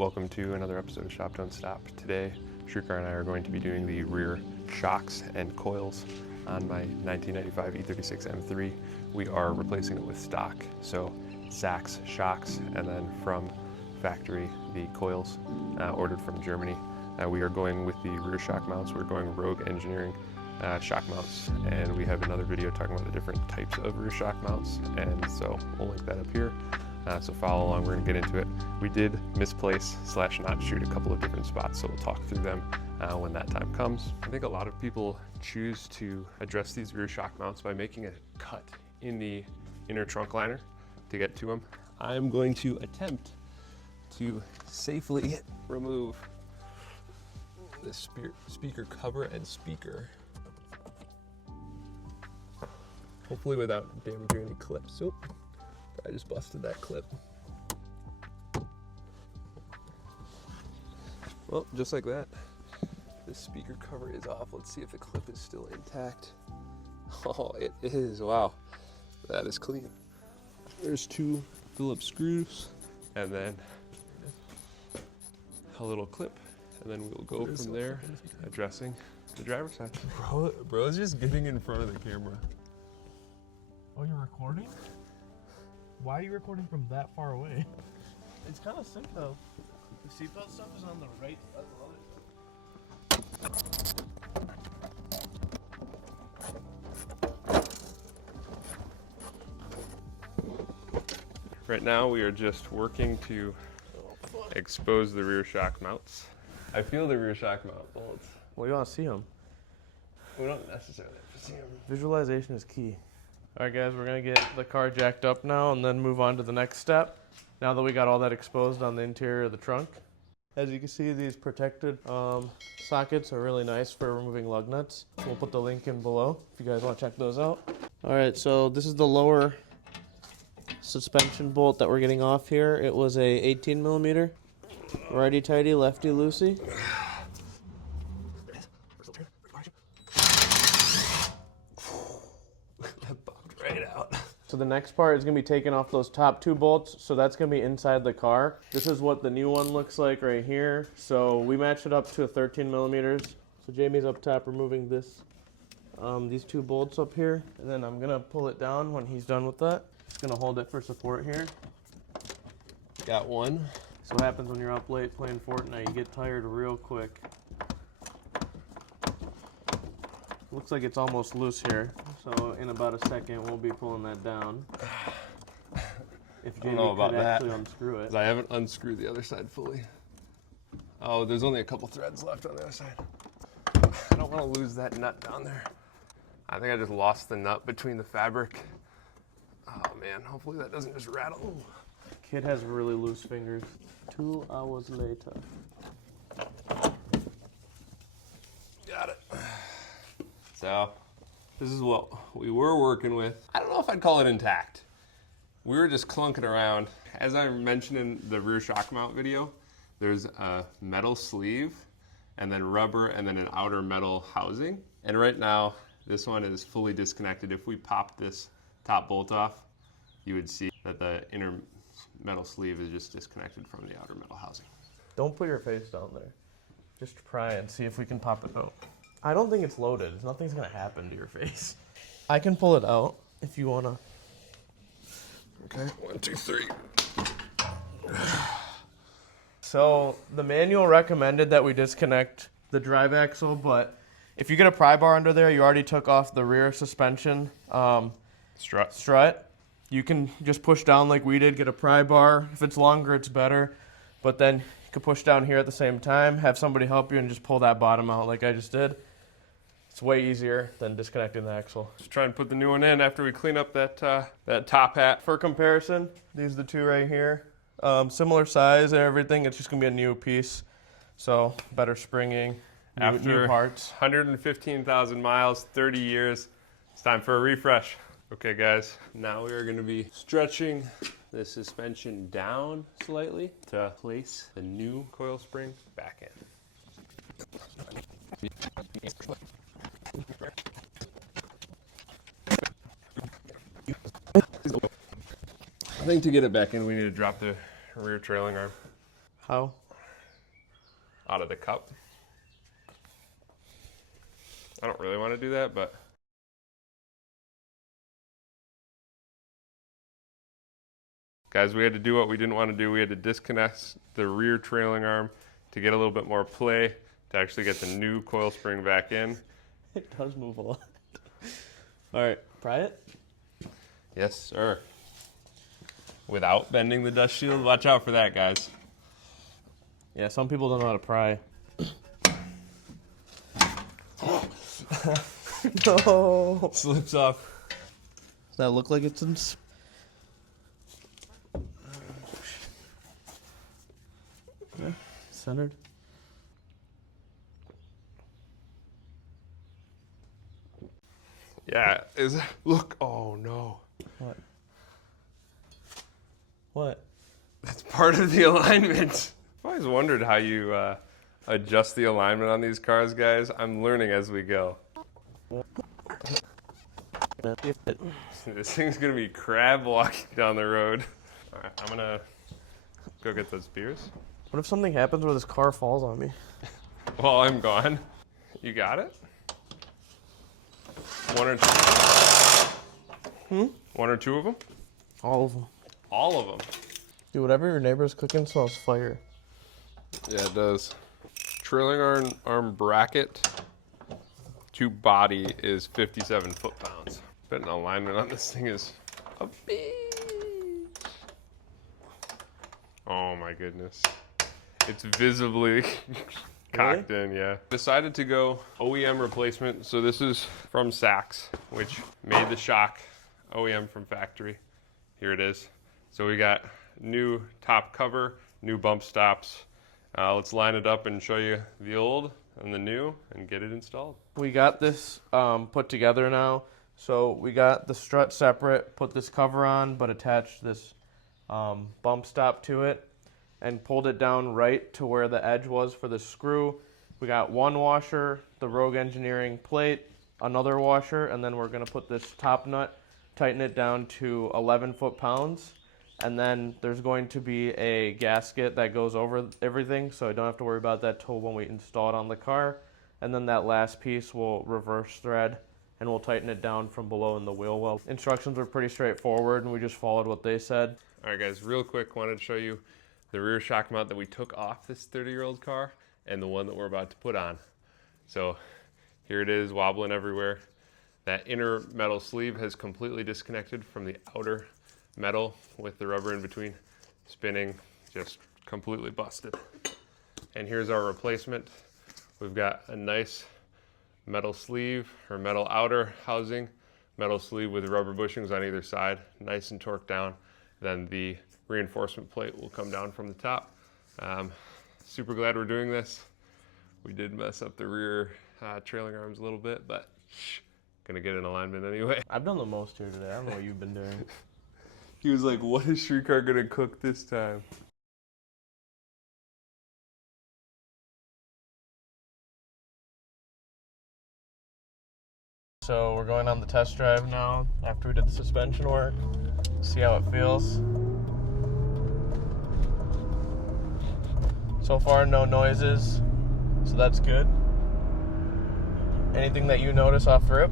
Welcome to another episode of Shop Don't Stop. Today, Sreekar and I are going to be doing the rear shocks and coils on my 1995 E36 M3. We are replacing it with stock, so Sachs shocks, and then from factory, the coils ordered from Germany. We are going with the rear shock mounts. We're going Rogue Engineering shock mounts, and we have another video talking about the different types of rear shock mounts, and so we'll link that up here. So follow along, we're gonna get into it. We did misplace / not shoot a couple of different spots, so we'll talk through them when that time comes. I think a lot of people choose to address these rear shock mounts by making a cut in the inner trunk liner to get to them. I'm going to attempt to safely remove the speaker cover and speaker. Hopefully without damaging any clips. Oop. I just busted that clip. Well, just like that, the speaker cover is off. Let's see if the clip is still intact. Oh, it is. Wow, that is clean. There's 2 Phillips screws, and then a little clip, and then we'll go from there, addressing the driver's side. Bro's just getting in front of the camera. Oh, you're recording? Why are you recording from that far away? It's kind of sick though. The seatbelt stuff is on the right. Right now we are just working to expose the rear shock mounts. I feel the rear shock mount bolts. Well, you want to see them. We don't necessarily have to see them. Visualization is key. All right, guys, we're gonna get the car jacked up now and then move on to the next step. Now that we got all that exposed on the interior of the trunk. As you can see, these protected sockets are really nice for removing lug nuts. We'll put the link in below if you guys want to check those out. All right, so this is the lower suspension bolt that we're getting off here. It was a 18 millimeter, righty tighty, lefty loosey. So the next part is going to be taking off those top 2 bolts, so that's going to be inside the car. This is what the new one looks like right here. So we matched it up to a 13 millimeters. So Jamie's up top removing this, these 2 bolts up here, and then I'm going to pull it down when he's done with that. Just going to hold it for support here. Got one. So what happens when you're up late playing Fortnite, you get tired real quick. Looks like it's almost loose here, so in about a second we'll be pulling that down. If Jamie could actually unscrew it. I haven't unscrewed the other side fully. Oh, there's only a couple threads left on the other side. I don't want to lose that nut down there. I think I just lost the nut between the fabric. Oh man, hopefully that doesn't just rattle. Kid has really loose fingers. 2 hours later. Got it. So, this is what we were working with. I don't know if I'd call it intact. We were just clunking around. As I mentioned in the rear shock mount video, there's a metal sleeve, and then rubber, and then an outer metal housing. And right now, this one is fully disconnected. If we pop this top bolt off, you would see that the inner metal sleeve is just disconnected from the outer metal housing. Don't put your face down there. Just try and see if we can pop it out. I don't think it's loaded. Nothing's gonna happen to your face. I can pull it out if you wanna. Okay, 1, 2, 3. So the manual recommended that we disconnect the drive axle, but if you get a pry bar under there, you already took off the rear suspension strut. You can just push down like we did, get a pry bar. If it's longer, it's better. But then you can push down here at the same time, have somebody help you, and just pull that bottom out like I just did. It's way easier than disconnecting the axle. Just try and put the new one in after we clean up that top hat. For comparison, these are the 2 right here. Similar size and everything. It's just gonna be a new piece. So better springing, new parts. 115,000 miles, 30 years. It's time for a refresh. Okay guys, now we are gonna be stretching the suspension down slightly to place the new coil spring back in. I think to get it back in, we need to drop the rear trailing arm. How? out of the cup. I don't really want to do that, but guys, we had to do what we didn't want to do. We had to disconnect the rear trailing arm to get a little bit more play, to actually get the new coil spring back in. It does move a lot. All right, pry it. Yes, sir. Without bending the dust shield. Watch out for that, guys. Yeah, some people don't know how to pry. No. Slips off. Does that look like it's in... Okay. Centered. Yeah, look, oh no. What? What? That's part of the alignment. I've always wondered how you adjust the alignment on these cars, guys. I'm learning as we go. This thing's gonna be crab walking down the road. All right, I'm gonna go get those beers. What if something happens where this car falls on me? While I'm gone. You got it? One or two? One or two of them? All of them. All of them. Dude, whatever your neighbor's cooking smells fire. Yeah, it does. Trailing arm bracket to body is 57 foot-pounds. But an alignment on this thing is a bitch. Oh my goodness. It's visibly cocked in, yeah. Decided to go OEM replacement. So this is from Sachs, which made the shock OEM from factory. Here it is. So we got new top cover, new bump stops. Let's line it up and show you the old and the new and get it installed. We got this put together now. So we got the strut separate, put this cover on, but attached this bump stop to it and pulled it down right to where the edge was for the screw. We got one washer, the Rogue Engineering plate, another washer, and then we're gonna put this top nut, tighten it down to 11 foot-pounds. And then there's going to be a gasket that goes over everything, so I don't have to worry about that till when we install it on the car. And then that last piece will reverse thread, and we'll tighten it down from below in the wheel well. Instructions were pretty straightforward, and we just followed what they said. All right, guys, real quick, wanted to show you the rear shock mount that we took off this 30-year-old car and the one that we're about to put on. So here it is, wobbling everywhere. That inner metal sleeve has completely disconnected from the outer metal with the rubber in between, spinning, just completely busted. And here's our replacement. We've got a nice metal sleeve or metal outer housing, metal sleeve with rubber bushings on either side, nice and torqued down. Then the reinforcement plate will come down from the top. Super glad we're doing this. We did mess up the rear trailing arms a little bit, but gonna get in alignment anyway. I've done the most here today. I don't know what you've been doing. He was like, what is Sreekar gonna cook this time? So we're going on the test drive now after we did the suspension work. See how it feels. So far, no noises, so that's good. Anything that you notice off rip?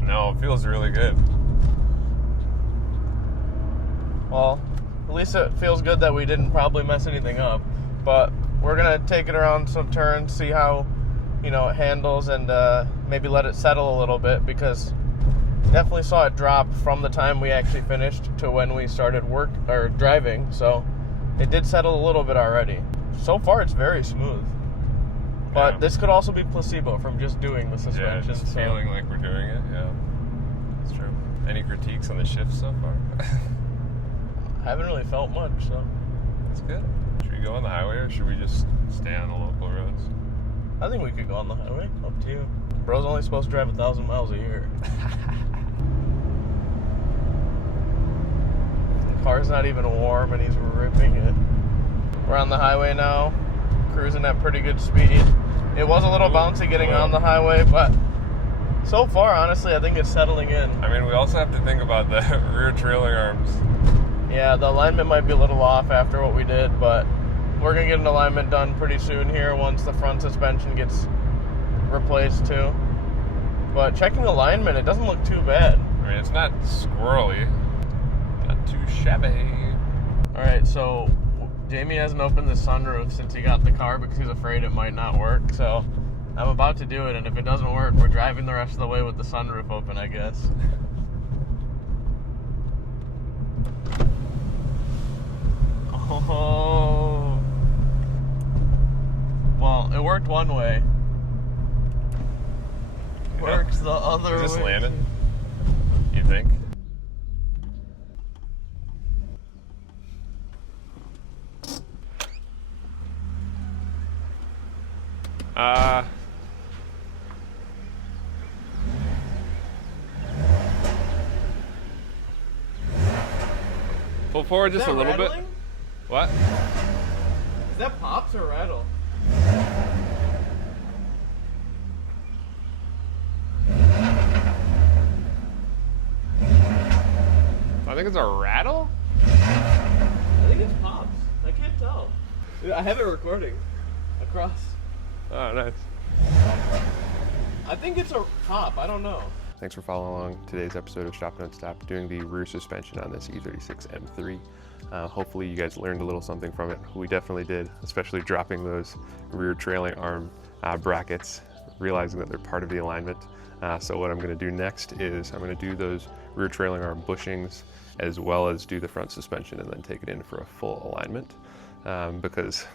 No, it feels really good. Well, at least it feels good that we didn't probably mess anything up. But we're gonna take it around some turns, see how, it handles, and maybe let it settle a little bit, because definitely saw it drop from the time we actually finished to when we started driving. So it did settle a little bit already. So far, it's very smooth. But this could also be placebo from just doing the suspension. Yeah, just feeling like we're doing it. Yeah, it's true. Any critiques on the shift so far? I haven't really felt much, so that's good. Should we go on the highway or should we just stay on the local roads? I think we could go on the highway. Up to you. Bro's only supposed to drive 1,000 miles a year. The car's not even warm and he's ripping it. We're on the highway now, cruising at pretty good speed. It was a little bouncy getting on the highway, but so far, honestly, I think it's settling in. I mean, we also have to think about the rear trailing arms. Yeah, the alignment might be a little off after what we did, but we're gonna get an alignment done pretty soon here once the front suspension gets replaced too. But checking alignment, it doesn't look too bad. I mean, it's not squirrely, not too shabby. All right, so Jamie hasn't opened the sunroof since he got the car because he's afraid it might not work. So I'm about to do it, and if it doesn't work, we're driving the rest of the way with the sunroof open, I guess. Oh. Well, it worked one way. Works the other way. Is this landing? You think? Pull forward just a little bit. What? Is that pops or rattle? I think it's a rattle. I think it's pops. I can't tell. I have it recording across. Oh, nice. I think it's a pop. I don't know. Thanks for following along today's episode of Shop Don't Stop, doing the rear suspension on this E36 M3. Hopefully you guys learned a little something from it. We definitely did, especially dropping those rear trailing arm brackets, realizing that they're part of the alignment. So what I'm going to do next is I'm going to do those rear trailing arm bushings as well as do the front suspension and then take it in for a full alignment, because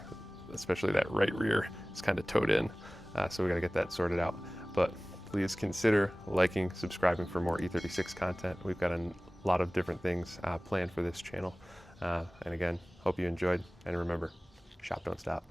especially that right rear is kind of towed in. So we got to get that sorted out. But please consider liking, subscribing for more E36 content. We've got a lot of different things planned for this channel. And again, hope you enjoyed, and remember, shop don't stop.